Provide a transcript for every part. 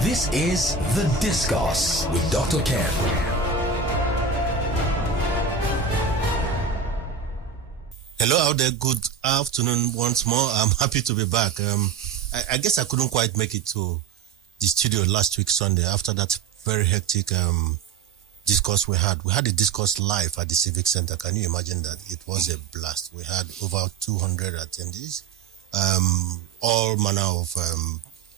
This is The Discourse with Dr. Ken. Hello out there, good afternoon once more. I'm happy to be back. I guess I couldn't quite make it to the studio last week Sunday after that very hectic discourse we had. We had a discourse live at the Civic Center. Can you imagine that? It was a blast. We had over 200 attendees, all manner of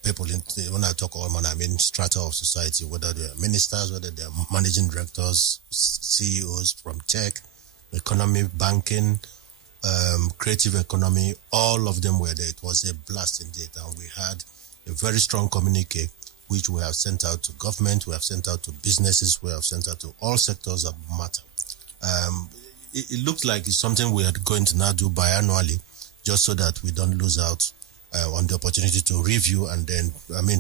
people. When I talk all manner, I mean strata of society, whether they're ministers, whether they're managing directors, CEOs from tech, economy, banking, creative economy, all of them were there. It was a blast indeed. And we had a very strong communique, which we have sent out to government, we have sent out to businesses, we have sent out to all sectors that matter. It looked like it's something we are going to now do biannually, just so that we don't lose out on the opportunity to review and then,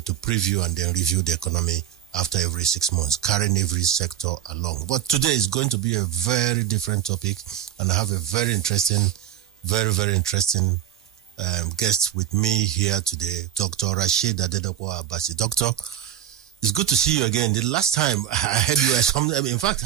to preview and then review the economy after every 6 months, carrying every sector along. But today is going to be a very different topic, and I have a very interesting, very, very interesting guest with me here today, Dr. Rasheed Adedapo Abasi. Doctor, it's good to see you again. The last time I heard you were something, in fact,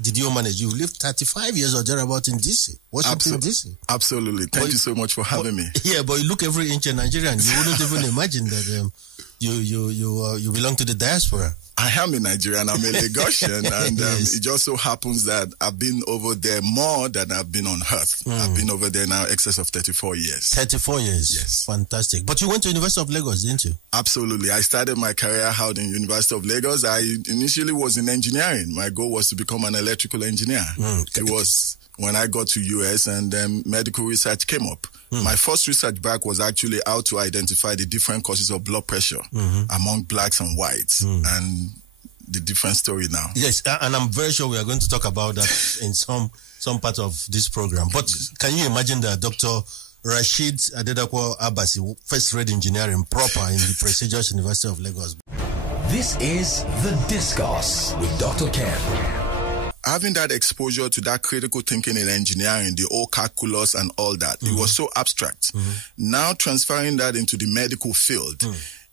did you manage? You lived 35 years or thereabout in DC, Washington, DC. Absolutely. Thank you so much for having me. Yeah, but you look every inch a Nigerian. You wouldn't even imagine that you belong to the diaspora. I am a Nigerian. I'm a Lagosian, and yes. it just so happens that I've been over there more than I've been on Earth. I've been over there now excess of 34 years. 34 years? Yes. Fantastic. But you went to University of Lagos, didn't you? Absolutely. I started my career out in University of Lagos. I initially was in engineering. My goal was to become an electrical engineer. It was when I got to US and medical research came up. My first research back was actually how to identify the different causes of blood pressure among blacks and whites, and the different story now. Yes, and I'm very sure we are going to talk about that in some part of this program. But can you imagine that Dr. Rasheed Adedapo Abasi first read engineering proper in the prestigious University of Lagos? This is The Discourse with Dr. Ken. Having that exposure to that critical thinking in engineering, the old calculus and all that, it was so abstract. Now transferring that into the medical field,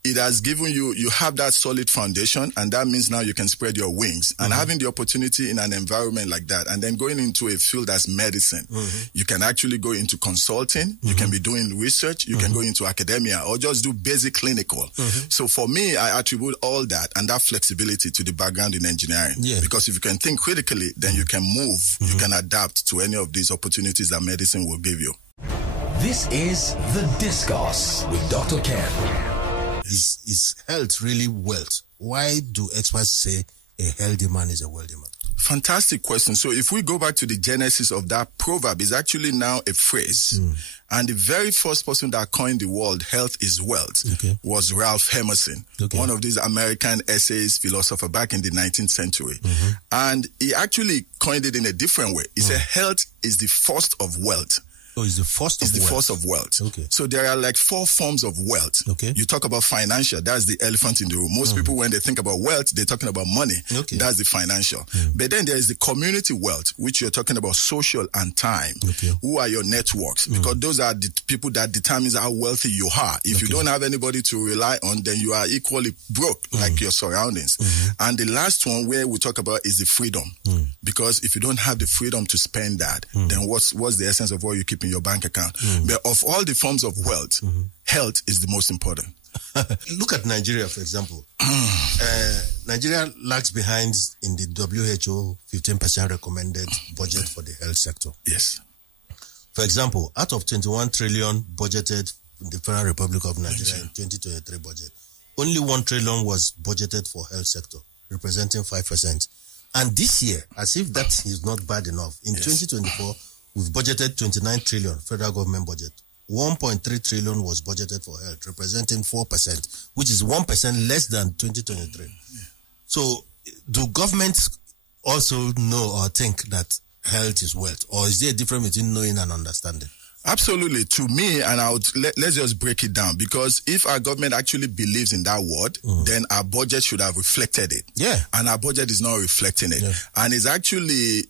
it has given you have that solid foundation, and that means now you can spread your wings. And having the opportunity in an environment like that, and then going into a field that's medicine, you can actually go into consulting, you can be doing research, you can go into academia, or just do basic clinical. So for me, I attribute all that and that flexibility to the background in engineering. Yeah. Because if you can think critically, then you can move, you can adapt to any of these opportunities that medicine will give you. This is The Discourse with Dr. Ken. Is health really wealth? Why do experts say a healthy man is a wealthy man? Fantastic question. So if we go back to the genesis of that proverb, it's actually now a phrase. And the very first person that coined the word health is wealth was Ralph Emerson, one of these American essayist philosopher back in the 19th century. And he actually coined it in a different way. He said health is the first of wealth. Oh, it's the first of wealth. It's the first of wealth. Okay. So there are like 4 forms of wealth. Okay. You talk about financial, that's the elephant in the room. Most people, when they think about wealth, they're talking about money. Okay. That's the financial. But then there is the community wealth, which you're talking about social and time. Okay. Who are your networks? Because those are the people that determines how wealthy you are. If you don't have anybody to rely on, then you are equally broke, like your surroundings. And the last one where we talk about is the freedom. Because if you don't have the freedom to spend that, then what's the essence of what you keep in your bank account? But of all the forms of wealth, health is the most important. Look at Nigeria, for example. Nigeria lags behind in the WHO 15% recommended budget for the health sector. Yes. For example, out of 21 trillion budgeted in the Federal Republic of Nigeria in 2023 budget, only 1 trillion was budgeted for health sector, representing 5%. And this year, as if that is not bad enough, in 2024, we've budgeted 29 trillion federal government budget. 1.3 trillion was budgeted for health, representing 4%, which is 1% less than 2023. So, do governments also know or think that health is wealth? Or is there a difference between knowing and understanding? Absolutely. To me, and let's just break it down, because if our government actually believes in that word, then our budget should have reflected it. Yeah. And our budget is not reflecting it. Yeah. And it's actually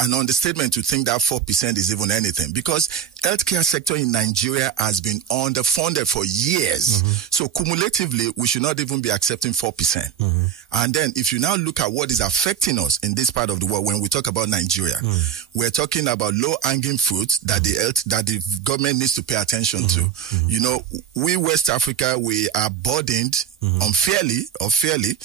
an understatement to think that 4% is even anything, because healthcare sector in Nigeria has been underfunded for years. So cumulatively, we should not even be accepting 4%. And then if you now look at what is affecting us in this part of the world, when we talk about Nigeria, we're talking about low-hanging fruits that the government needs to pay attention to. You know, we West Africa, we are burdened unfairly or fairly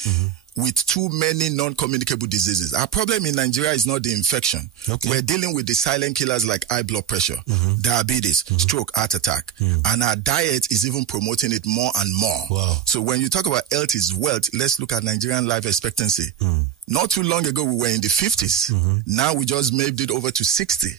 with too many non-communicable diseases. Our problem in Nigeria is not the infection. We're dealing with the silent killers like high blood pressure, diabetes, stroke, heart attack. And our diet is even promoting it more and more. So when you talk about health is wealth, let's look at Nigerian life expectancy. Not too long ago, we were in the 50s. Now we just made it over to 60.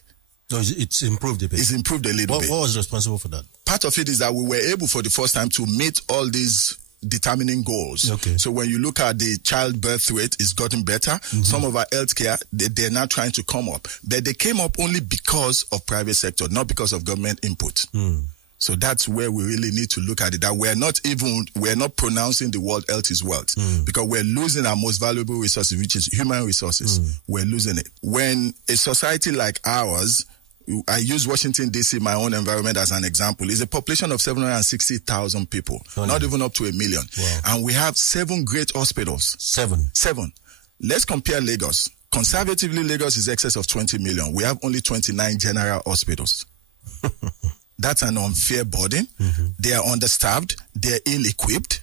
So it's improved a bit. It's improved a little bit. What was responsible for that? Part of it is that we were able for the first time to meet all these determining goals. So when you look at the childbirth rate, it's gotten better. Some of our healthcare, they're now trying to come up. But they came up only because of private sector, not because of government input. So that's where we really need to look at it, that we're not pronouncing the word health is wealth, because we're losing our most valuable resources, which is human resources. We're losing it. When a society like ours, I use Washington, D.C., my own environment, as an example. It's a population of 760,000 people, not even up to 1 million. And we have 7 great hospitals. 7. Let's compare Lagos. Conservatively, Lagos is excess of 20 million. We have only 29 general hospitals. That's an unfair burden. They are understaffed. They're ill-equipped.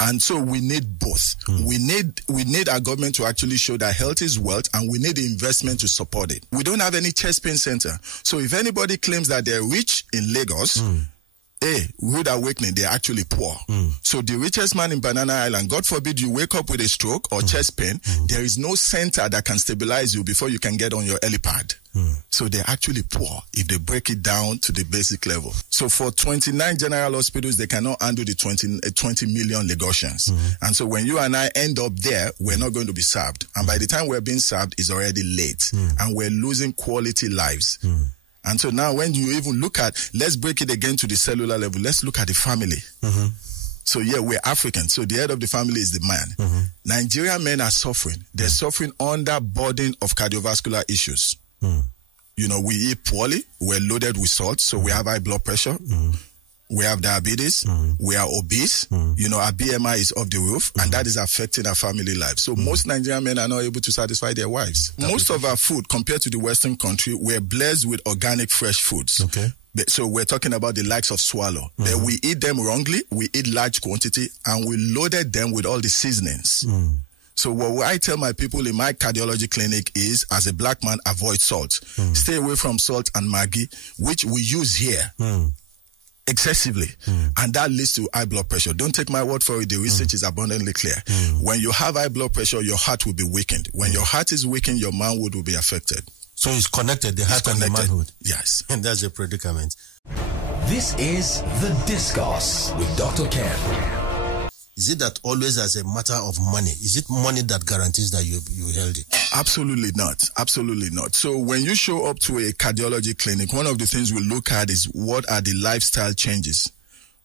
And so we need both. We need our government to actually show that health is wealth, and we need the investment to support it. We don't have any chest pain center. So if anybody claims that they're rich in Lagos, rude awakening, they're actually poor. So the richest man in Banana Island, God forbid you wake up with a stroke or chest pain, there is no center that can stabilize you before you can get on your helipad. So they're actually poor if they break it down to the basic level. So for 29 general hospitals, they cannot handle the 20 million Lagosians. And so when you and I end up there, we're not going to be served. And by the time we're being served, it's already late. And we're losing quality lives. And so now when you even look at, let's break it again to the cellular level, let's look at the family. So yeah, we're African. So the head of the family is the man. Nigerian men are suffering. They're suffering under burden of cardiovascular issues. You know, we eat poorly. We're loaded with salt. So we have high blood pressure. We have diabetes. We are obese. You know, our BMI is off the roof, and that is affecting our family life. So most Nigerian men are not able to satisfy their wives. Most of our food, compared to the Western country, we're blessed with organic, fresh foods. So we're talking about the likes of swallow. Then we eat them wrongly. We eat large quantity, and we loaded them with all the seasonings. So what I tell my people in my cardiology clinic is, as a black man, avoid salt. Stay away from salt and Maggi, which we use here excessively. And that leads to high blood pressure. Don't take my word for it. The research is abundantly clear. When you have high blood pressure, your heart will be weakened. When your heart is weakened, your manhood will be affected. So it's connected, the heart and the manhood. Yes. And that's a predicament. This is The Discourse with Dr. Ken. Is it that always as a matter of money? Is it money that guarantees that you healthy? Absolutely not. Absolutely not. So when you show up to a cardiology clinic, one of the things we look at is what are the lifestyle changes?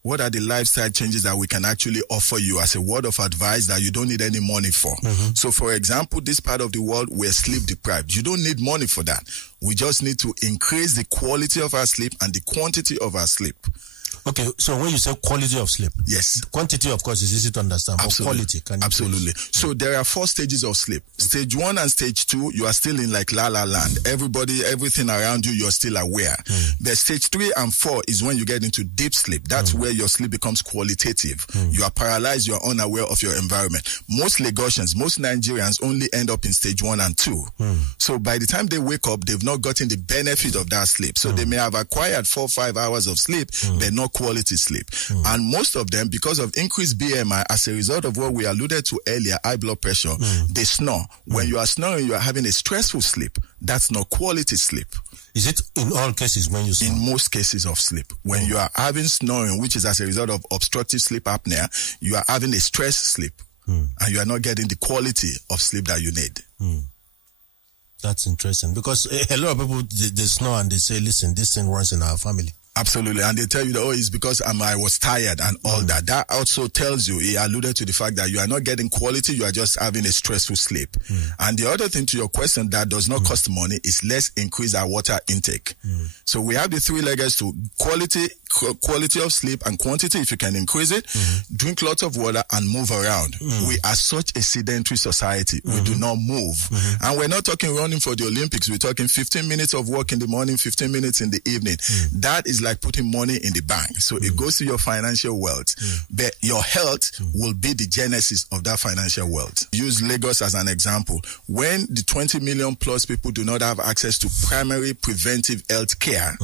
What are the lifestyle changes that we can actually offer you as a word of advice that you don't need any money for? So for example, this part of the world, we're sleep deprived. You don't need money for that. We just need to increase the quality of our sleep and the quantity of our sleep. Okay, so when you say quality of sleep, yes, quantity, of course, is easy to understand. Absolutely. But quality, absolutely. So there are 4 stages of sleep. Stage 1 and stage 2, you are still in like la la land. Everything around you, you're still aware. But stage 3 and 4 is when you get into deep sleep. That's where your sleep becomes qualitative. You are paralyzed. You are unaware of your environment. Most Lagosians, most Nigerians only end up in stage 1 and 2. So by the time they wake up, they've not gotten the benefit of that sleep. So they may have acquired 4 or 5 hours of sleep, but not quality sleep. And most of them, because of increased BMI, as a result of what we alluded to earlier, high blood pressure, they snore. When you are snoring, you are having a stressful sleep. That's not quality sleep. Is it in all cases when you snore? In most cases of sleep. When you are having snoring, which is as a result of obstructive sleep apnea, you are having a stress sleep. And you are not getting the quality of sleep that you need. That's interesting, because a lot of people, they snore and they say, listen, this thing runs in our family. Absolutely. And they tell you that, it's because I was tired and all that. That also tells you, he alluded to the fact that you are not getting quality, you are just having a stressful sleep. And the other thing to your question that does not cost money is let's increase our water intake. So we have the three legs to quality of sleep and quantity. If you can increase it, drink lots of water and move around. We are such a sedentary society. We do not move. And we're not talking running for the Olympics. We're talking 15 minutes of work in the morning, 15 minutes in the evening. That is like putting money in the bank. So it goes to your financial wealth. But your health will be the genesis of that financial wealth. Use Lagos as an example. When the 20 million plus people do not have access to primary preventive health care,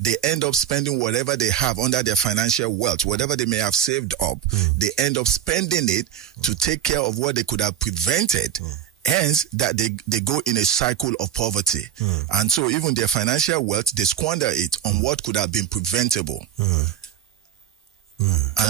they end up spending whatever they have under their financial wealth, whatever they may have saved up, they end up spending it to take care of what they could have prevented. Hence, that they go in a cycle of poverty. And so even their financial wealth, they squander it on what could have been preventable. And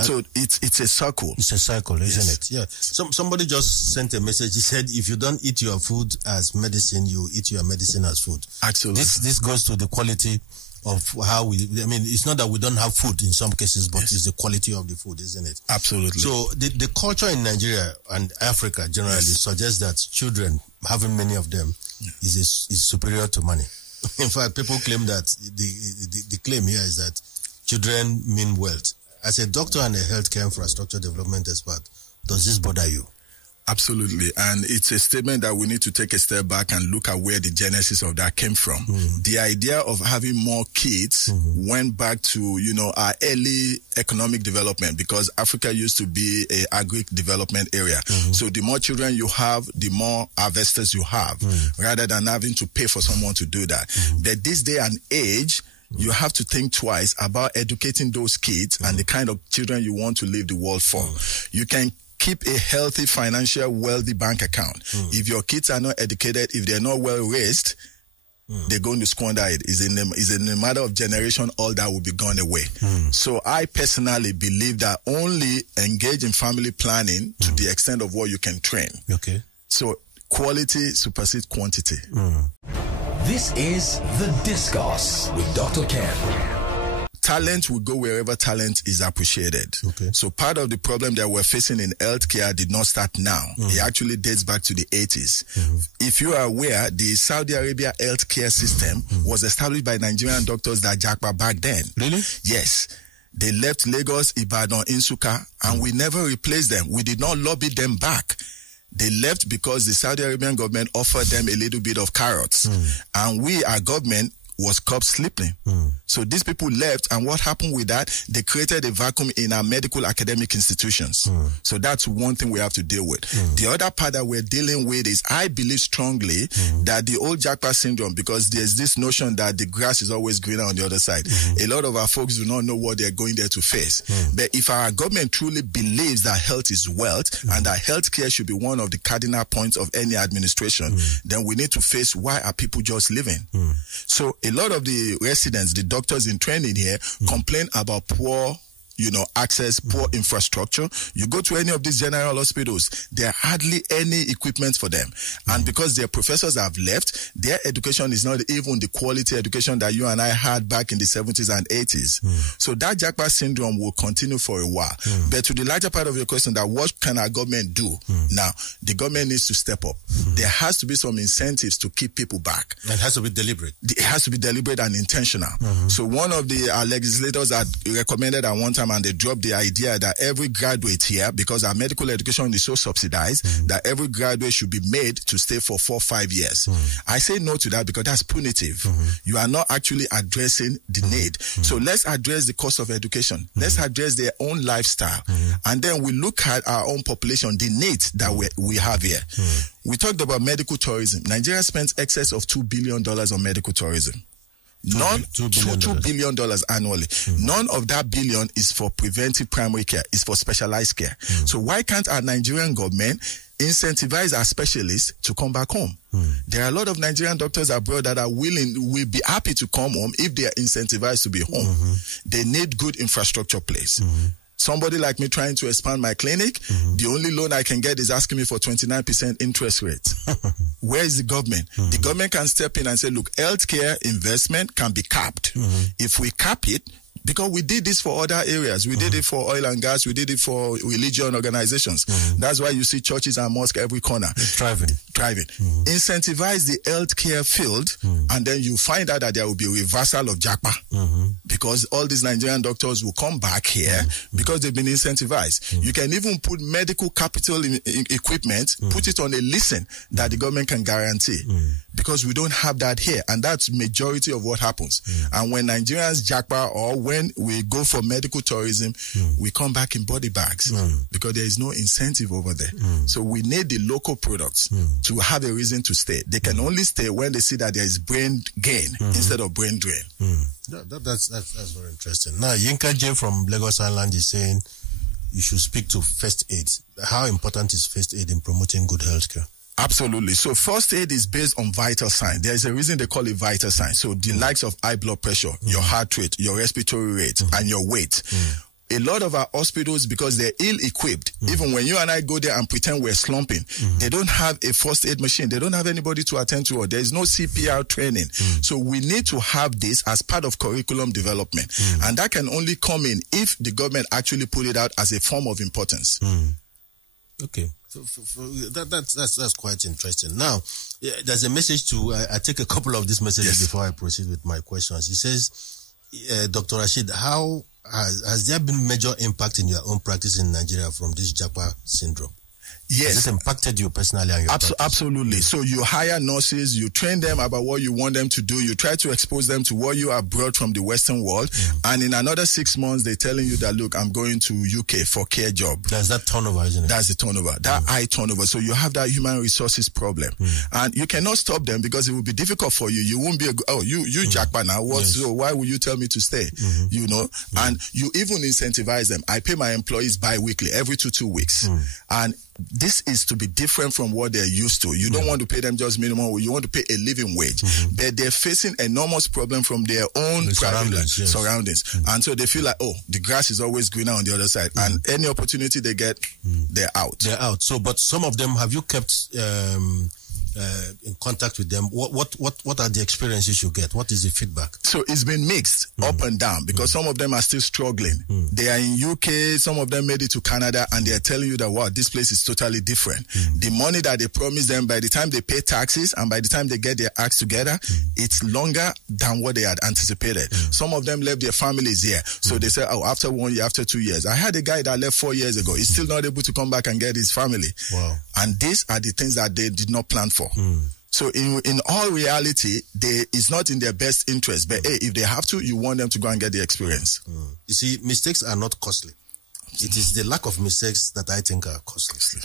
so it's a circle. It's a cycle, isn't it? Yeah. Somebody just sent a message. He said, if you don't eat your food as medicine, you eat your medicine as food. Absolutely. This goes to the quality of how it's not that we don't have food in some cases, but it's the quality of the food, isn't it? Absolutely. So the culture in Nigeria and Africa generally suggests that children, having many of them, is superior to money. In fact, people claim that the claim here is that children mean wealth. As a doctor and a healthcare infrastructure development expert, does this bother you? Absolutely. And it's a statement that we need to take a step back and look at where the genesis of that came from. The idea of having more kids went back to, our early economic development, because Africa used to be a agric development area. So the more children you have, the more harvesters you have, rather than having to pay for someone to do that. But this day and age, you have to think twice about educating those kids and the kind of children you want to leave the world for. You can keep a healthy, financial, wealthy bank account. If your kids are not educated, if they're not well raised, they're going to squander it. It's in a matter of generation, all that will be gone away. So I personally believe that only engage in family planning to the extent of what you can train. Okay. So quality supersedes quantity. This is The Discourse with Dr. Ken. Talent will go wherever talent is appreciated. Okay. So part of the problem that we're facing in healthcare did not start now. It actually dates back to the 80s. If you are aware, the Saudi Arabia healthcare system was established by Nigerian doctors that jackpot back then. Really? Yes. They left Lagos, Ibadan, Nsukka, and we never replaced them. We did not lobby them back. They left because the Saudi Arabian government offered them a little bit of carrots. And our government was caught sleeping. So these people left, and what happened with that? They created a vacuum in our medical academic institutions. So that's one thing we have to deal with. The other part that we're dealing with is, I believe strongly that the Old Jacka Syndrome, because there's this notion that the grass is always greener on the other side. A lot of our folks do not know what they're going there to face. But if our government truly believes that health is wealth and that healthcare should be one of the cardinal points of any administration, then we need to face, why are people just living? So a lot of the residents, the doctors in training here, complain about poor access, poor infrastructure. You go to any of these general hospitals, there are hardly any equipment for them. And because their professors have left, their education is not even the quality education that you and I had back in the 70s and 80s. So that Jacka syndrome will continue for a while. But to the larger part of your question, that what can our government do? Now, the government needs to step up. There has to be some incentives to keep people back. It has to be deliberate. It has to be deliberate and intentional. So one of the legislators had recommended at one time, and they dropped the idea that every graduate here, because our medical education is so subsidized, that every graduate should be made to stay for 4 or 5 years. I say no to that because that's punitive. You are not actually addressing the need. So let's address the cost of education. Let's address their own lifestyle. And then we look at our own population, the needs that we have here. We talked about medical tourism. Nigeria spends excess of $2 billion on medical tourism. $2 billion annually. None of that billion is for preventive primary care. It's for specialized care. So why can't our Nigerian government incentivize our specialists to come back home? There are a lot of Nigerian doctors abroad that will be happy to come home if they are incentivized to be home. They need good infrastructure place. Somebody like me trying to expand my clinic, the only loan I can get is asking me for 29% interest rate. Where is the government? The government can step in and say, look, healthcare investment can be capped. If we cap it, Because we did this for other areas. We did it for oil and gas. We did it for religion organizations. That's why you see churches and mosques every corner. Thriving. Incentivize the healthcare field, and then you find out that there will be a reversal of Japa. Because all these Nigerian doctors will come back here because they've been incentivized. You can even put medical capital in equipment, put it on a listen that the government can guarantee. Because we don't have that here. And that's majority of what happens. And when Nigerians Japa, or when we go for medical tourism, we come back in body bags because there is no incentive over there. So we need the local products to have a reason to stay. They can only stay when they see that there is brain gain instead of brain drain. That's very interesting. Now, Yinka J from Lagos Island is saying you should speak to first aid. How important is first aid in promoting good healthcare? Absolutely. So first aid is based on vital signs. There is a reason they call it vital signs. So the likes of high blood pressure, your heart rate, your respiratory rate, and your weight. A lot of our hospitals, because they're ill-equipped, even when you and I go there and pretend we're slumping, they don't have a first aid machine. They don't have anybody to attend to, or there is no CPR training. So we need to have this as part of curriculum development. And that can only come in if the government actually put it out as a form of importance. Okay. That's quite interesting. Now, there's a message to, I take a couple of these messages before I proceed with my questions. He says, Dr. Rasheed, how has there been major impact in your own practice in Nigeria from this Jacka syndrome? Yes. Has it impacted you personally and your practice? Absolutely. So you hire nurses, you train them about what you want them to do, you try to expose them to what you have brought from the Western world, and in another 6 months, they're telling you that, look, I'm going to UK for care job. That's that turnover, isn't it? That's the turnover, that high turnover. So you have that human resources problem. And you cannot stop them because it will be difficult for you. You won't be, you jackpot now. So why will you tell me to stay? You know, and you even incentivize them. I pay my employees bi-weekly, every 2 weeks. And this is to be different from what they're used to. You don't want to pay them just minimum. You want to pay a living wage. But they're facing enormous problem from their own surroundings. And so they feel like, the grass is always greener on the other side. And any opportunity they get, they're out. So, but some of them, have you kept in contact with them? What are the experiences you get? What is the feedback? So it's been mixed up and down because some of them are still struggling. They are in UK, some of them made it to Canada, and they are telling you that, wow, this place is totally different. The money that they promised them, by the time they pay taxes and by the time they get their acts together, it's longer than what they had anticipated. Some of them left their families here. So they said, after 1 year, after 2 years. I had a guy that left 4 years ago. He's still not able to come back and get his family. Wow. And these are the things that they did not plan for. So in all reality, it's not in their best interest. But hey, if they have to, you want them to go and get the experience. You see, mistakes are not costly. It is the lack of mistakes that I think are costly.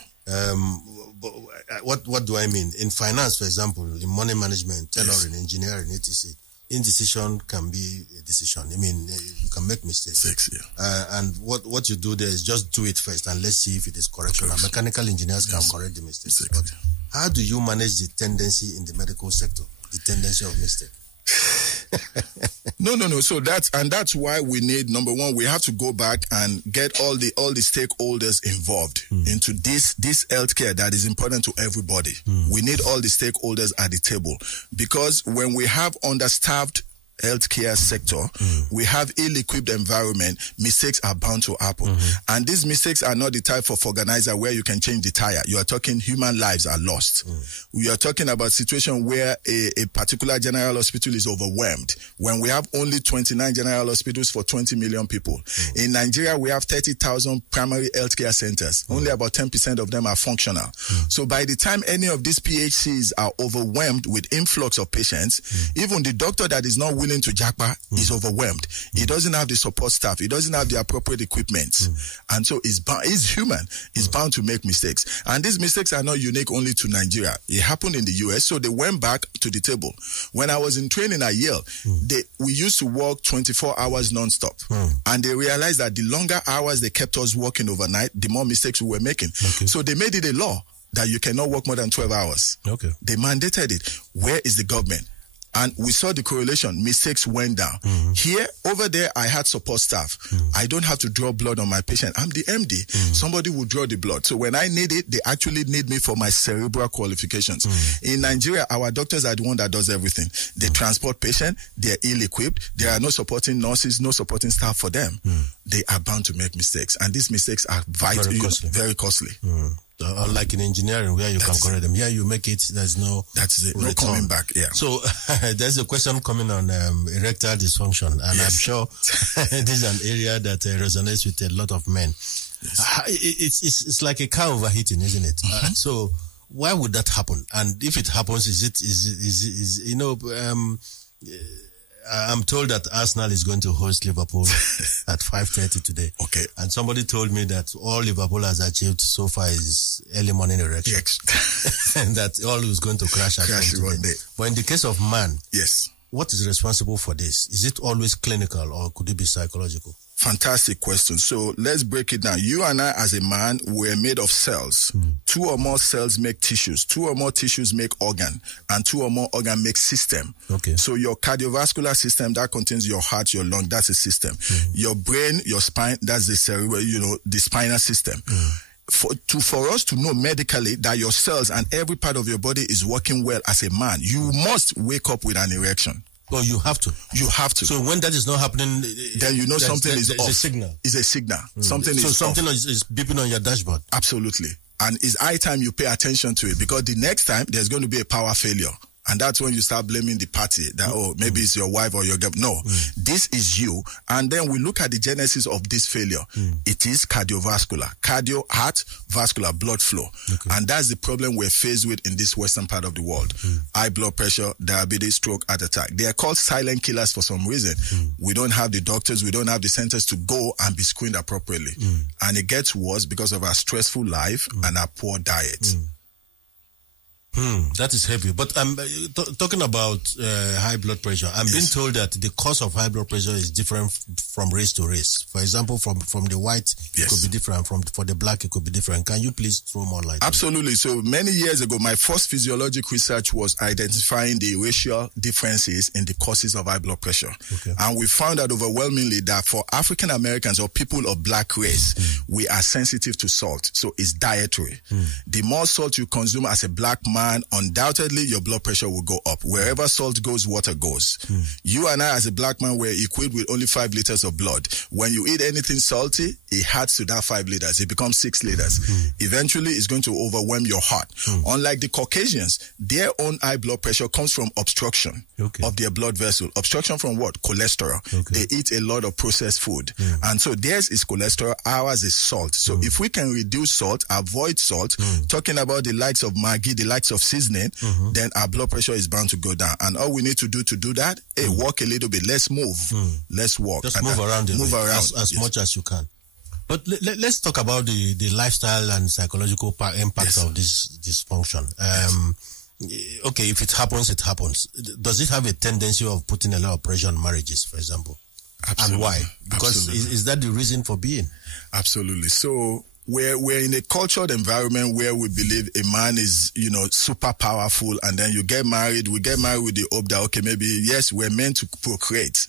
What do I mean? In finance, for example, in money management, tailoring, engineering, etc., indecision can be a decision. I mean, you can make mistakes. And what you do there is just do it first and let's see if it is correct. And mechanical engineers can correct the mistakes. But how do you manage the tendency in the medical sector, the tendency of mistake? No. So that's why we need, number one, we have to go back and get all the stakeholders involved into this healthcare that is important to everybody. We need all the stakeholders at the table, because when we have understaffed healthcare sector, we have ill-equipped environment, mistakes are bound to happen. And these mistakes are not the type of organizer where you can change the tire. You are talking human lives are lost. We are talking about situation where a particular general hospital is overwhelmed. When we have only 29 general hospitals for 20 million people. In Nigeria, we have 30,000 primary healthcare centers. Only about 10% of them are functional. So by the time any of these PHCs are overwhelmed with influx of patients, even the doctor that is not willing to jackpot is overwhelmed. He doesn't have the support staff. He doesn't have the appropriate equipment. And so he's human. He's bound to make mistakes. And these mistakes are not unique only to Nigeria. It happened in the US, so they went back to the table. When I was in training at Yale, we used to work 24 hours non-stop. And they realized that the longer hours they kept us working overnight, the more mistakes we were making. So they made it a law that you cannot work more than 12 hours. They mandated it. Where is the government? And we saw the correlation. Mistakes went down. Here, over there, I had support staff. I don't have to draw blood on my patient. I'm the MD. Somebody will draw the blood. So when I need it, they actually need me for my cerebral qualifications. In Nigeria, our doctors are the one that does everything. They transport patients. They're ill-equipped. There are no supporting nurses, no supporting staff for them. They are bound to make mistakes. And these mistakes are very costly. Unlike in engineering, where you can correct them. Yeah, you make it, there's no no coming back. Yeah. So there's a question coming on erectile dysfunction, and I'm sure this is an area that resonates with a lot of men. It's like a car overheating, isn't it? So why would that happen? And if it happens, is you know, I'm told that Arsenal is going to host Liverpool at 5:30 today. Okay. And somebody told me that all Liverpool has achieved so far is early morning erection. Yes. And that all is going to crash one day. But in the case of man, yes, what is responsible for this? Is it always clinical or could it be psychological? Fantastic question. So let's break it down. You and I as a man, we're made of cells. 2 or more cells make tissues. 2 or more tissues make organ. And 2 or more organ make system. Okay. So your cardiovascular system, that contains your heart, your lung, that's a system. Your brain, your spine, that's the cerebral, the spinal system. For us to know medically that your cells and every part of your body is working well as a man, you must wake up with an erection. Oh, you have to. You have to. So when that is not happening, then you know something is off. It's a signal. It's a signal. Something is beeping on your dashboard. Absolutely. And it's high time you pay attention to it, because the next time there's going to be a power failure. And that's when you start blaming the party that, maybe it's your wife or your girl. No, this is you. And then we look at the genesis of this failure. It is cardiovascular. Cardio, heart, vascular, blood flow. Okay. And that's the problem we're faced with in this western part of the world. High blood pressure, diabetes, stroke, heart attack. They are called silent killers for some reason. We don't have the doctors, we don't have the centers to go and be screened appropriately. And it gets worse because of our stressful life and our poor diet. That is heavy. But I'm talking about high blood pressure. I'm being told that the cause of high blood pressure is different from race to race. For example, from the white, it could be different. For the black, it could be different. Can you please throw more light? Absolutely. So many years ago, my first physiologic research was identifying the racial differences in the causes of high blood pressure. Okay. And we found out overwhelmingly that for African Americans or people of black race, we are sensitive to salt. So it's dietary. The more salt you consume as a black man, undoubtedly your blood pressure will go up. Wherever salt goes, water goes. You and I as a black man were equipped with only 5 liters of blood. When you eat anything salty, it adds to that 5 liters. It becomes 6 liters. Eventually, it's going to overwhelm your heart. Unlike the Caucasians, their own high blood pressure comes from obstruction of their blood vessel. Obstruction from what? Cholesterol. They eat a lot of processed food. And so theirs is cholesterol, ours is salt. So if we can reduce salt, avoid salt, talking about the likes of Maggi, the likes of seasoning, then our blood pressure is bound to go down. And all we need to do that, walk a little bit. Let's move. Let's walk. Just move around as much as you can. But let's talk about the lifestyle and psychological impact of this dysfunction. Okay, if it happens, it happens. Does it have a tendency of putting a lot of pressure on marriages, for example? Absolutely. And why? Because is that the reason for being? Absolutely. So we're in a cultured environment where we believe a man is, super powerful, and then you get married. We get married with the hope that, okay, maybe, yes, we're meant to procreate.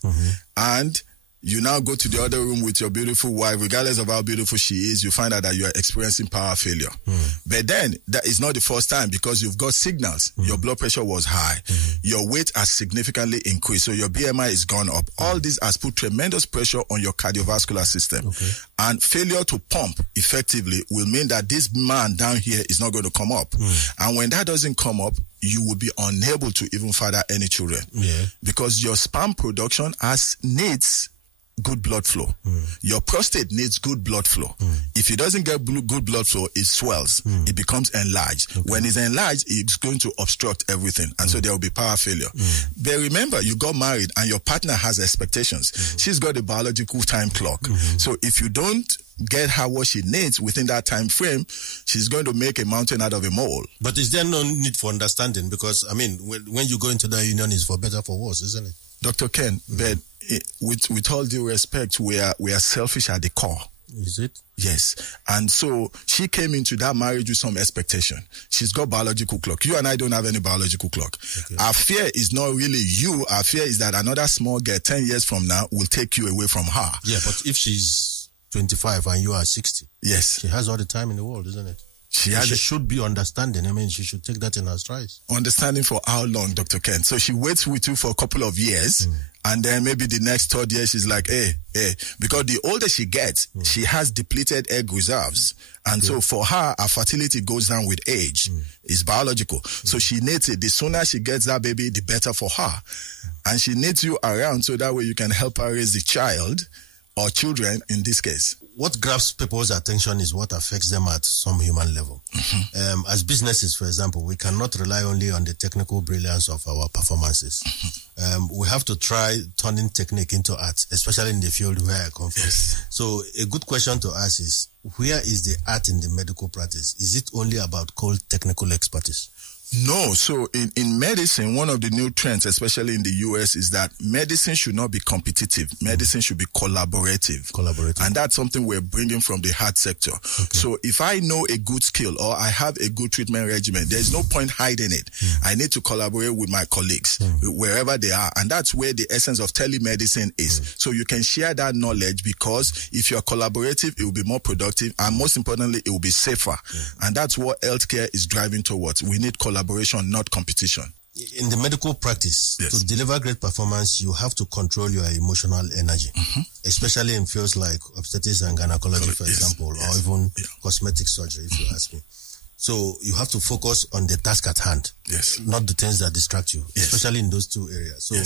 And you now go to the other room with your beautiful wife, regardless of how beautiful she is, you find out that you are experiencing power failure. But then, that is not the first time, because you've got signals. Your blood pressure was high. Your weight has significantly increased, so your BMI is gone up. All this has put tremendous pressure on your cardiovascular system. And failure to pump effectively will mean that this man down here is not going to come up. And when that doesn't come up, you will be unable to even father any children. Because your sperm production needs good blood flow. Your prostate needs good blood flow. If it doesn't get good blood flow, it swells. It becomes enlarged. When it's enlarged, it's going to obstruct everything. And so there will be power failure. But remember, you got married and your partner has expectations. She's got a biological time clock. So if you don't get her what she needs within that time frame, she's going to make a mountain out of a mole. But is there no need for understanding? Because, when you go into that union, it's for better, for worse, isn't it? Dr. Ken, but with all due respect, we are selfish at the core. Is it? Yes. And so she came into that marriage with some expectation. She's got biological clock. You and I don't have any biological clock. Okay. Our fear is not really you. Our fear is that another small girl 10 years from now will take you away from her. Yeah, but if she's 25 and you are 60, yes, she has all the time in the world, isn't it? She should be understanding. I mean, she should take that in her stride. Understanding for how long, Dr. Ken? So she waits with you for a couple of years, and then maybe the next third year she's like, hey. Because the older she gets, she has depleted egg reserves. And so for her fertility goes down with age. It's biological. So she needs it. The sooner she gets that baby, the better for her. And she needs you around so that way you can help her raise the child or children in this case. What grabs people's attention is what affects them at some human level. As businesses, for example, we cannot rely only on the technical brilliance of our performances. We have to try turning technique into art, especially in the field where I come from. Yes. So a good question to ask is, where is the art in the medical practice? Is it only about cold technical expertise? No. So in medicine, one of the new trends, especially in the US, is that medicine should not be competitive. Medicine should be collaborative. And that's something we're bringing from the health sector. Okay. So if I know a good skill or I have a good treatment regimen, there's no point hiding it. I need to collaborate with my colleagues wherever they are. And that's where the essence of telemedicine is. So you can share that knowledge, because if you're collaborative, it will be more productive. And most importantly, it will be safer. And that's what healthcare is driving towards. We need collaboration, not competition. In the medical practice, to deliver great performance, you have to control your emotional energy, especially in fields like obstetrics and gynecology, for example, or even cosmetic surgery, if you ask me. So you have to focus on the task at hand, not the things that distract you, especially in those two areas. So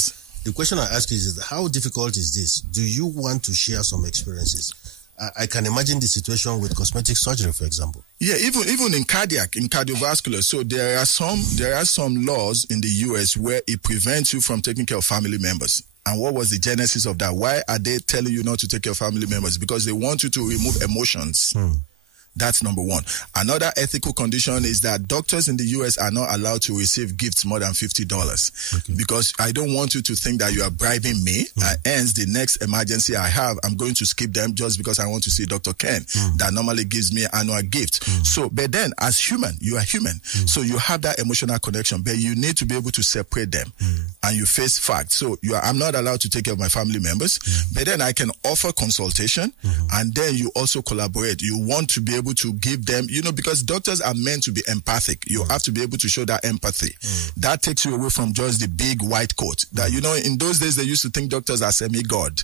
the question I ask you is, how difficult is this? Do you want to share some experiences? I can imagine the situation with cosmetic surgery, for example. Yeah, even in cardiovascular. So there are some laws in the US where it prevents you from taking care of family members. And what was the genesis of that? Why are they telling you not to take care of family members? Because they want you to remove emotions. That's number one. Another ethical condition is that doctors in the US are not allowed to receive gifts more than $50 because I don't want you to think that you are bribing me. And hence, the next emergency I have, I'm going to skip them just because I want to see Dr. Ken that normally gives me an annual gift. So, but then as human, you are human. So you have that emotional connection, but you need to be able to separate them and you face facts. So I'm not allowed to take care of my family members, but then I can offer consultation and then you also collaborate. You want to be able to give them, because doctors are meant to be empathic. You have to be able to show that empathy. That takes you away from just the big white coat. That, in those days, they used to think doctors are semi-god.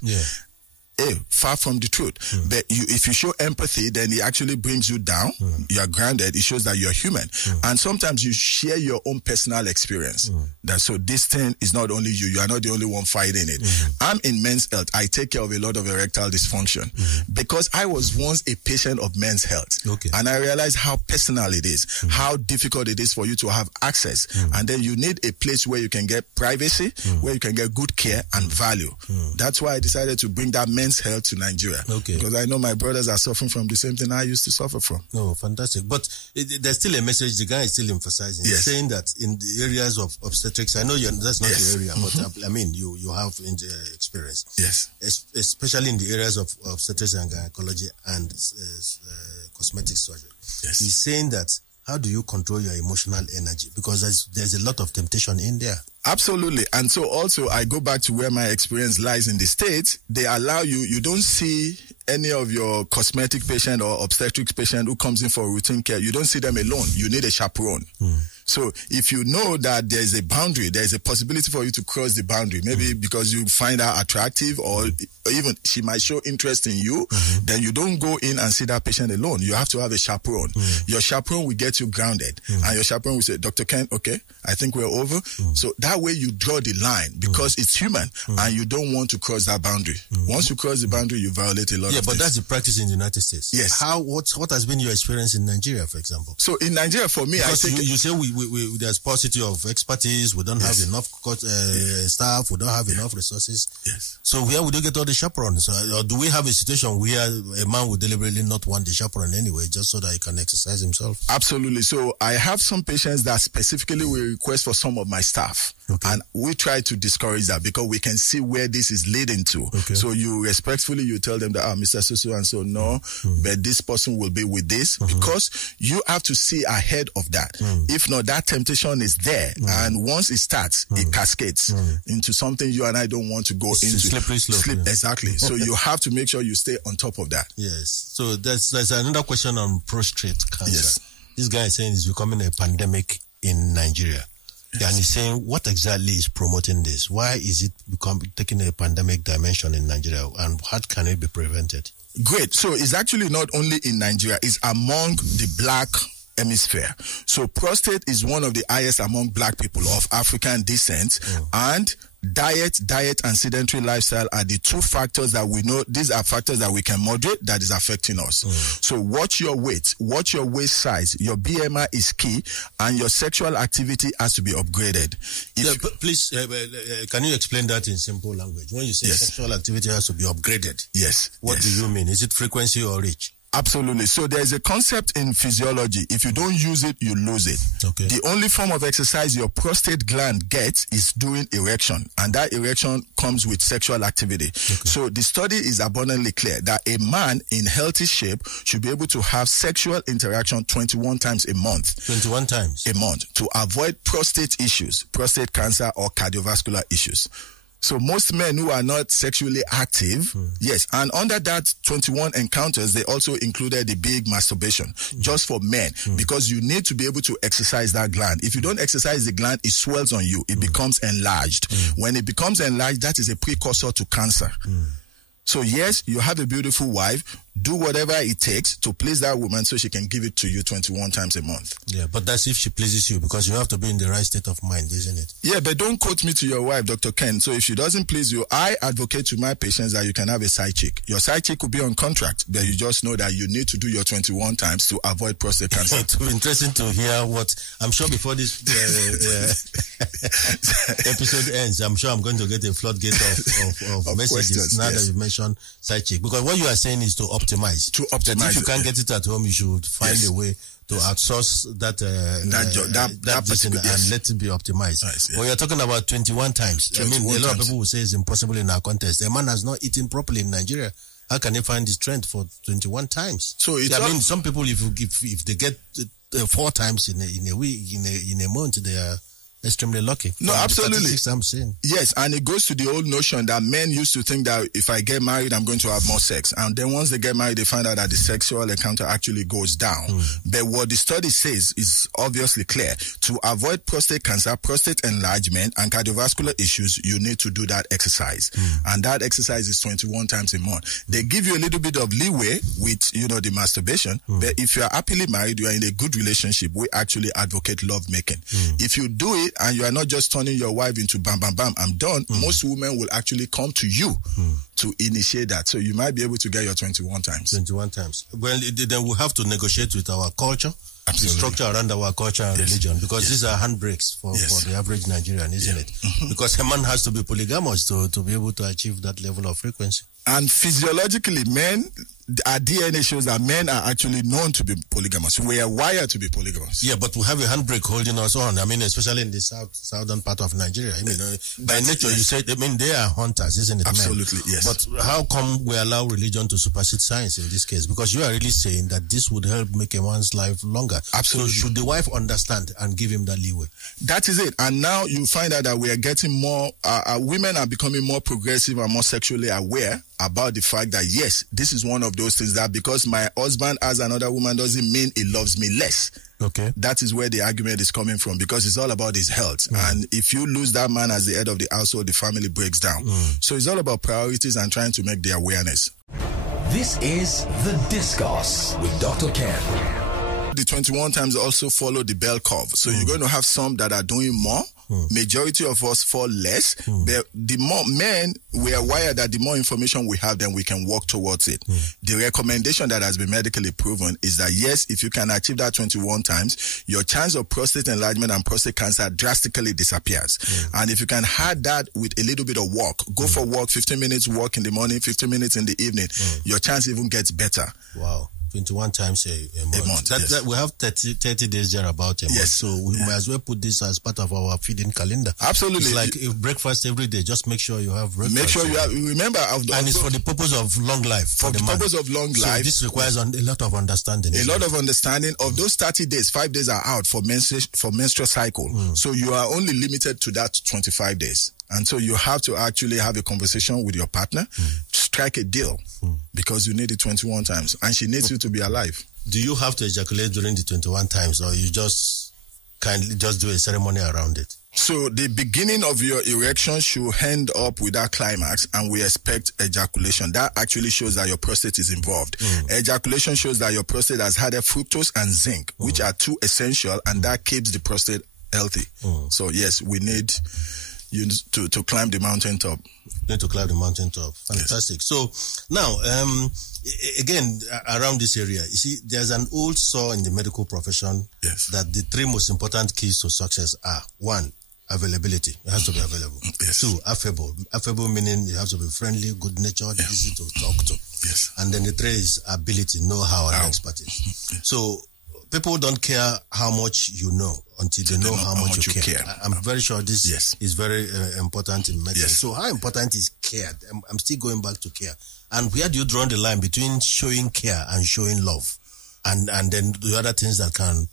Far from the truth. But if you show empathy, then it actually brings you down. You are grounded. It shows that you're human. And sometimes you share your own personal experience. So this thing is not only you. You are not the only one fighting it. I'm in men's health. I take care of a lot of erectile dysfunction because I was once a patient of men's health. And I realized how personal it is, how difficult it is for you to have access. And then you need a place where you can get privacy, where you can get good care and value. That's why I decided to bring that men's health to Nigeria. Because I know my brothers are suffering from the same thing I used to suffer from. Oh, fantastic. But there's still a message the guy is still emphasizing. Saying that in the areas of obstetrics, I know that's not your area, but I mean, you have experience. Especially in the areas of obstetrics and gynecology and cosmetic surgery. He's saying that, how do you control your emotional energy? Because there's a lot of temptation in there. Absolutely. And so also I go back to where my experience lies in the States. They allow you don't see any of your cosmetic patient or obstetrics patient who comes in for routine care. You don't see them alone. You need a chaperone. So if you know that there's a boundary, there's a possibility for you to cross the boundary, maybe because you find her attractive or even she might show interest in you, then you don't go in and see that patient alone. You have to have a chaperone. Your chaperone will get you grounded. And your chaperone will say, Dr. Ken, okay, I think we're over. So that way you draw the line because it's human and you don't want to cross that boundary. Once you cross the boundary, you violate a lot of things. Yeah, but that's the practice in the United States. Yes. What has been your experience in Nigeria, for example? So in Nigeria, for me, because you say there's paucity of expertise. We don't have enough staff. We don't have enough resources. So where would you get all the chaperones? Or do we have a situation where a man would deliberately not want the chaperone anyway, just so that he can exercise himself? Absolutely. So I have some patients that specifically will request for some of my staff. Okay. And we try to discourage that because we can see where this is leading to. Okay. So you respectfully, you tell them that, Mr. So and so, no, but this person will be with this, because you have to see ahead of that. If not, that temptation is there. And once it starts, it cascades into something you and I don't want to go into. Slippery slope. Exactly. So you have to make sure you stay on top of that. Yes. So there's another question on prostate cancer. Yes. This guy is saying it's becoming a pandemic in Nigeria. Yes. And he's saying, what exactly is promoting this? Why is it taking a pandemic dimension in Nigeria? And how can it be prevented? Great. So it's actually not only in Nigeria, it's among the black hemisphere. So prostate is one of the highest among black people of African descent, and diet and sedentary lifestyle are the two factors that we know. These are factors that we can moderate that is affecting us. So watch your weight, watch your waist size, your BMI is key, and your sexual activity has to be upgraded. Please, can you explain that in simple language? When you say sexual activity has to be upgraded, what do you mean? Is it frequency or reach? Absolutely. So there is a concept in physiology. If you don't use it, you lose it. Okay. The only form of exercise your prostate gland gets is during erection. And that erection comes with sexual activity. Okay. So the study is abundantly clear that a man in healthy shape should be able to have sexual interaction 21 times a month. 21 times? A month, to avoid prostate issues, prostate cancer or cardiovascular issues. So most men who are not sexually active, yes, and under that 21 encounters, they also included the big masturbation, just for men, because you need to be able to exercise that gland. If you don't exercise the gland, it swells on you. It becomes enlarged. When it becomes enlarged, that is a precursor to cancer. So yes, you have a beautiful wife. Do whatever it takes to please that woman so she can give it to you 21 times a month. Yeah, but that's if she pleases you, because you have to be in the right state of mind, isn't it? Yeah, but don't quote me to your wife, Dr. Ken. So if she doesn't please you, I advocate to my patients that you can have a side chick. Your side chick could be on contract, but you just know that you need to do your 21 times to avoid prostate cancer. It will be interesting to hear what, I'm sure before this episode ends, I'm sure I'm going to get a floodgate of messages now that you've mentioned side chick. Because what you are saying is to optimize. That if you can't get it at home, you should find a way to outsource that and let it be optimized. When you're talking about 21 times, 21 I mean, a lot of people will say it's impossible in our context. A man has not eaten properly in Nigeria. How can they find the strength for 21 times? So it's I mean, some people, if they get 4 times in a week, in a month, they are extremely lucky. No, absolutely. I'm saying. Yes, and it goes to the old notion that men used to think that if I get married, I'm going to have more sex. And then once they get married, they find out that the sexual encounter actually goes down. But what the study says is obviously clear. To avoid prostate cancer, prostate enlargement, and cardiovascular issues, you need to do that exercise. And that exercise is 21 times a month. They give you a little bit of leeway with, the masturbation. But if you are happily married, you are in a good relationship, we actually advocate love making. If you do it, and you are not just turning your wife into bam, bam, bam, I'm done, most women will actually come to you to initiate that. So you might be able to get your 21 times. 21 times. Well, then we'll have to negotiate with our culture, Absolutely. The structure around our culture and religion, because these are handbrakes for the average Nigerian, isn't it? Because a man has to be polygamous to be able to achieve that level of frequency. And physiologically, men, our DNA shows that men are actually known to be polygamous. We are wired to be polygamous. Yeah, but we have a handbrake holding us on. I mean, especially in the southern part of Nigeria. I mean, by nature, you said, I mean, they are hunters, isn't it? Absolutely, men? Yes. But how come we allow religion to supersede science in this case? Because you are really saying that this would help make a man's life longer. Absolutely. So should the wife understand and give him that leeway? That is it. And now you find out that we are getting more, women are becoming more progressive and more sexually aware about the fact that, yes, this is one of those things that because my husband has another woman doesn't mean he loves me less. Okay. That is where the argument is coming from, because it's all about his health. And if you lose that man as the head of the household, the family breaks down. So it's all about priorities and trying to make the awareness. This is The Discourse with Dr. Ken. The 21 times also follow the bell curve. So you're going to have some that are doing more. Majority of us fall less. But the more men, we are wired that the more information we have, then we can work towards it. The recommendation that has been medically proven is that, yes, if you can achieve that 21 times, your chance of prostate enlargement and prostate cancer drastically disappears. And if you can add that with a little bit of walk, go for walk, 15 minutes walk in the morning, 15 minutes in the evening, your chance even gets better. Wow. 21 times a month. That we have 30 days there about a month. So we might as well put this as part of our feeding calendar. Absolutely. It's like if breakfast every day. Just make sure you have breakfast. Make sure you have. Remember, and it's for the purpose of long life. For the purpose of long life. So this requires a lot of understanding. A lot of understanding. Of those 30 days, 5 days are out for menstrual cycle. So you are only limited to that 25 days. And so you have to actually have a conversation with your partner, strike a deal, because you need it 21 times, and she needs you to be alive. Do you have to ejaculate during the 21 times, or you just kindly just do a ceremony around it? So the beginning of your erection should end up with that climax, and we expect ejaculation. That actually shows that your prostate is involved. Ejaculation shows that your prostate has had a fructose and zinc, which are two essential, and that keeps the prostate healthy. So yes, we need you to climb the mountaintop. Need to climb the mountaintop. Fantastic. Yes. So now, again, around this area, you see, there's an old saw in the medical profession that the three most important keys to success are: 1, availability. It has to be available. 2, affable. Affable meaning it has to be friendly, good-natured, easy to talk to. And then the 3 is ability, know-how, and expertise. So people don't care how much you know until they know how much you care. I'm very sure this is very important in medicine. So how important is care? I'm still going back to care. And where do you draw the line between showing care and showing love? And then the other things that can...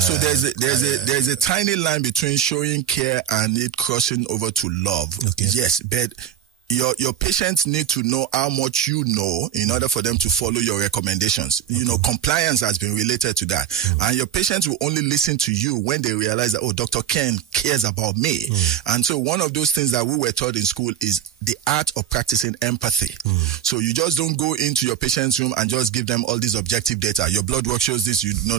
So there's a tiny line between showing care and it crossing over to love. Yes, but your patients need to know how much you know in order for them to follow your recommendations. You know, compliance has been related to that. And your patients will only listen to you when they realize that, oh, Dr. Ken cares about me. And so one of those things that we were taught in school is the art of practicing empathy. So you just don't go into your patient's room and just give them all this objective data. Your blood work shows this. No.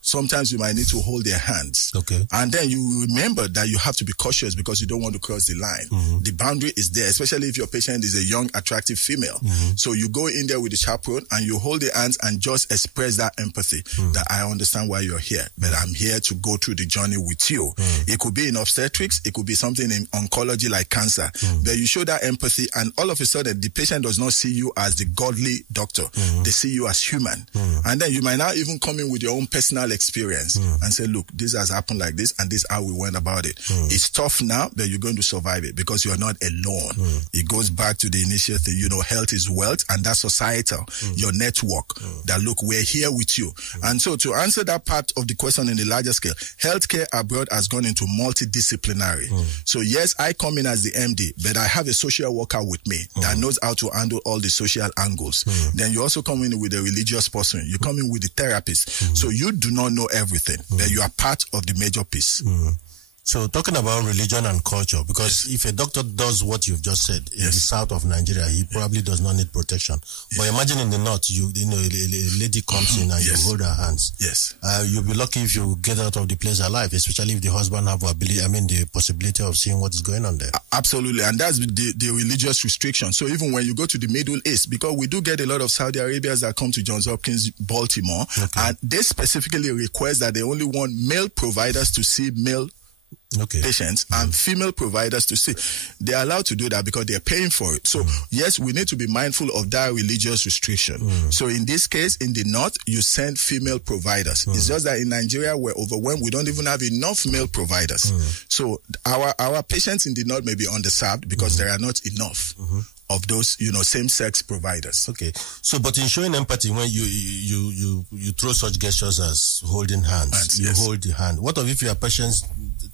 Sometimes you might need to hold their hands. And then you remember that you have to be cautious because you don't want to cross the line. The boundary is there, especially if your patient is a young, attractive female. So you go in there with the chaperone and you hold the hands and just express that empathy that I understand why you're here, but I'm here to go through the journey with you. It could be in obstetrics, it could be something in oncology like cancer, but you show that empathy, and all of a sudden the patient does not see you as the godly doctor. They see you as human. And then you might now even come in with your own personal experience and say, look, this has happened like this and this is how we went about it. It's tough now, but you're going to survive it because you're not alone. It goes back to the initial thing, you know, health is wealth, and that's societal, your network, that look, we're here with you. And so to answer that part of the question in the larger scale, healthcare abroad has gone into multidisciplinary. So yes, I come in as the MD, but I have a social worker with me that knows how to handle all the social angles. Then you also come in with a religious person. You come in with the therapist. So you do not know everything, but you are part of the major piece. So talking about religion and culture, because if a doctor does what you've just said in the south of Nigeria, he probably does not need protection. But imagine in the north, you know, a lady comes in and you hold her hands. You'll be lucky if you get out of the place alive, especially if the husband have the possibility of seeing what is going on there. Absolutely, and that's the religious restriction. So even when you go to the Middle East, because we do get a lot of Saudi Arabians that come to Johns Hopkins, Baltimore, and they specifically request that they only want male providers to see male patients and female providers to see. They're allowed to do that because they're paying for it. So yes, we need to be mindful of that religious restriction. So in this case, in the north, you send female providers. It's just that in Nigeria, we're overwhelmed. We don't even have enough male providers. So our patients in the north may be underserved because there are not enough of those, you know, same-sex providers. So, but in showing empathy, when you throw such gestures as holding hands, you hold the hand. What if your patients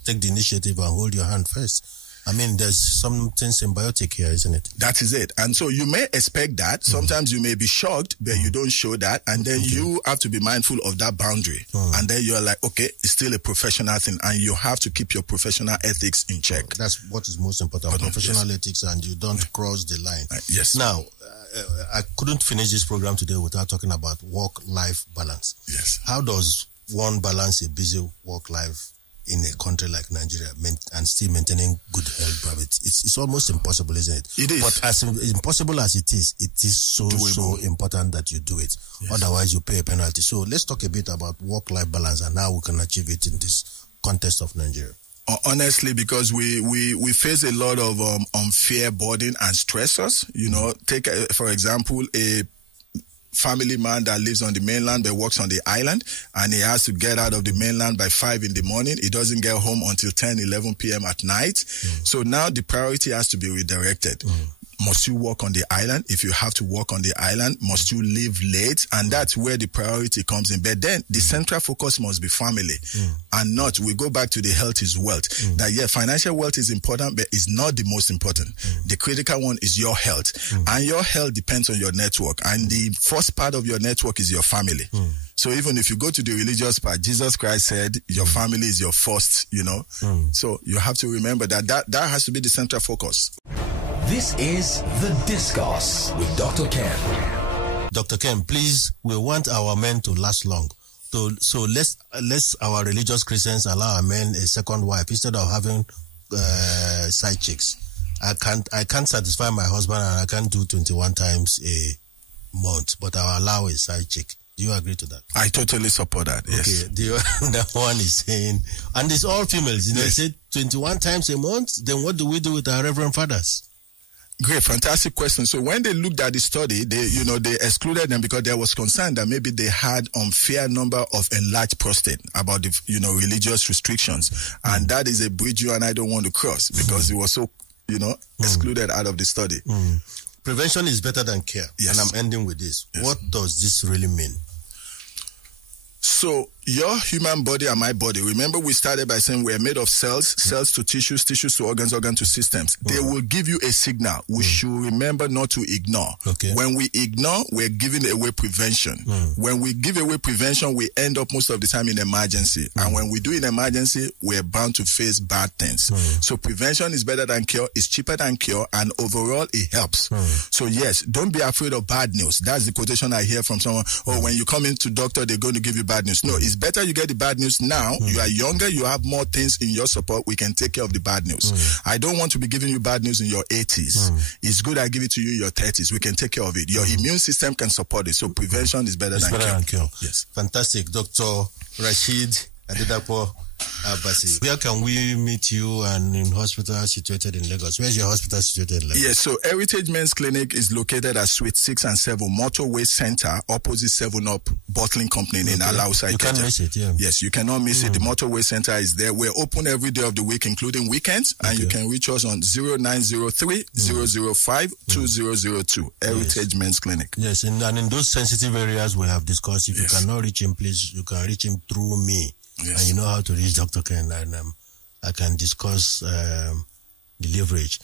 take the initiative and hold your hand first? I mean, there's something symbiotic here, isn't it? That is it. And so you may expect that. Sometimes you may be shocked, but you don't show that. And then you have to be mindful of that boundary. And then you're like, okay, it's still a professional thing. And you have to keep your professional ethics in check. That's what is most important, professional ethics, and you don't cross the line. Now, I couldn't finish this program today without talking about work-life balance. How does one balance a busy work-life in a country like Nigeria and still maintaining good health? It's almost impossible, isn't it? It is. But as impossible as it is so important that you do it. Otherwise, you pay a penalty. So let's talk a bit about work-life balance and how we can achieve it in this context of Nigeria. Honestly, because we face a lot of unfair burden and stressors. You know, take for example family man that lives on the mainland but works on the island, and he has to get out of the mainland by 5 in the morning. He doesn't get home until 10, 11 p.m. at night. So now the priority has to be redirected. Must you work on the island? If you have to work on the island, must you leave late? And that's where the priority comes in. But then the central focus must be family and not, we go back to the health is wealth. That, yeah, financial wealth is important, but it's not the most important. The critical one is your health. And your health depends on your network. And the first part of your network is your family. So even if you go to the religious part, Jesus Christ said your family is your first, So you have to remember that has to be the central focus. This is The Discourse with Dr. Ken. Dr. Ken, please, we want our men to last long. So let's our religious Christians allow our men a second wife instead of having side chicks. I can't satisfy my husband, and I can't do 21 times a month, but I'll allow a side chick. Do you agree to that? I totally support that, yes. Okay, the one is saying, and it's all females, yes. They say 21 times a month, then what do we do with our reverend fathers? Great, fantastic question. So when they looked at the study, they excluded them because there was concern that maybe they had unfair number of enlarged prostate about the, religious restrictions. And that is a bridge you and I don't want to cross because it was so, excluded out of the study. Prevention is better than care. Yes. And I'm ending with this. Yes. What does this really mean? So your human body and my body, remember we started by saying we're made of cells to tissues, tissues to organs, organs to systems. They will give you a signal. We should remember not to ignore. Okay. When we ignore, we're giving away prevention. When we give away prevention, we end up most of the time in emergency. And when we do in emergency, we're bound to face bad things. So prevention is better than cure, it's cheaper than cure, and overall it helps. So yes, don't be afraid of bad news. That's the quotation I hear from someone. When you come into doctor, they're going to give you bad news. No, it's better you get the bad news now. You are younger, you have more things in your support. We can take care of the bad news. I don't want to be giving you bad news in your 80s. It's good I give it to you in your 30s. We can take care of it. Your immune system can support it. So prevention is better than cure. Yes. Fantastic. Dr. Rasheed Adedapo Abasi. Where can we meet you and in hospital situated in Lagos? Where's your hospital situated in Lagos? Yes, so Heritage Men's Clinic is located at Suite 6 and 7 Motorway Center, opposite 7-Up Bottling Company in Alausa. You can't miss it, yeah. Yes, you cannot miss it. The Motorway Center is there. We're open every day of the week, including weekends, and you can reach us on 0903 005 2002. Heritage Men's Clinic. Yes, and in those sensitive areas we have discussed, if you cannot reach him, please, you can reach him through me. Yes. And you know how to reach Dr. Ken, and I can discuss the leverage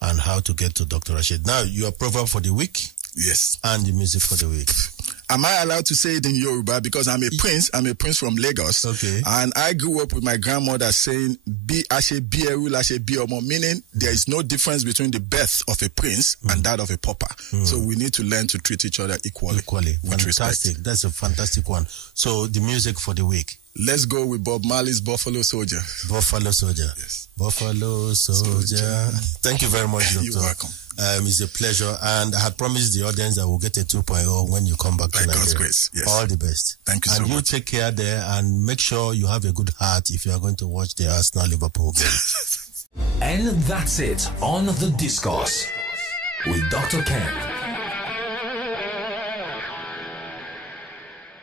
and how to get to Dr. Rasheed. Now, your proverb for the week? Yes. And the music for the week. Am I allowed to say it in Yoruba? Because I'm a prince. I'm a prince from Lagos. Okay. And I grew up with my grandmother saying, meaning there is no difference between the birth of a prince and that of a pauper. So we need to learn to treat each other equally. With Fantastic. Respect. That's a fantastic one. So the music for the week. Let's go with Bob Marley's Buffalo Soldier. Buffalo Soldier. Yes. Buffalo Soldier. Thank you very much, Doctor. You're welcome. It's a pleasure. And I had promised the audience that we'll get a 2.0 when you come back to Nigeria. God's grace. Yes. All the best. Thank you so much. And you take care there and make sure you have a good heart if you are going to watch the Arsenal-Liverpool game. And that's it on The Discourse with Dr. Ken.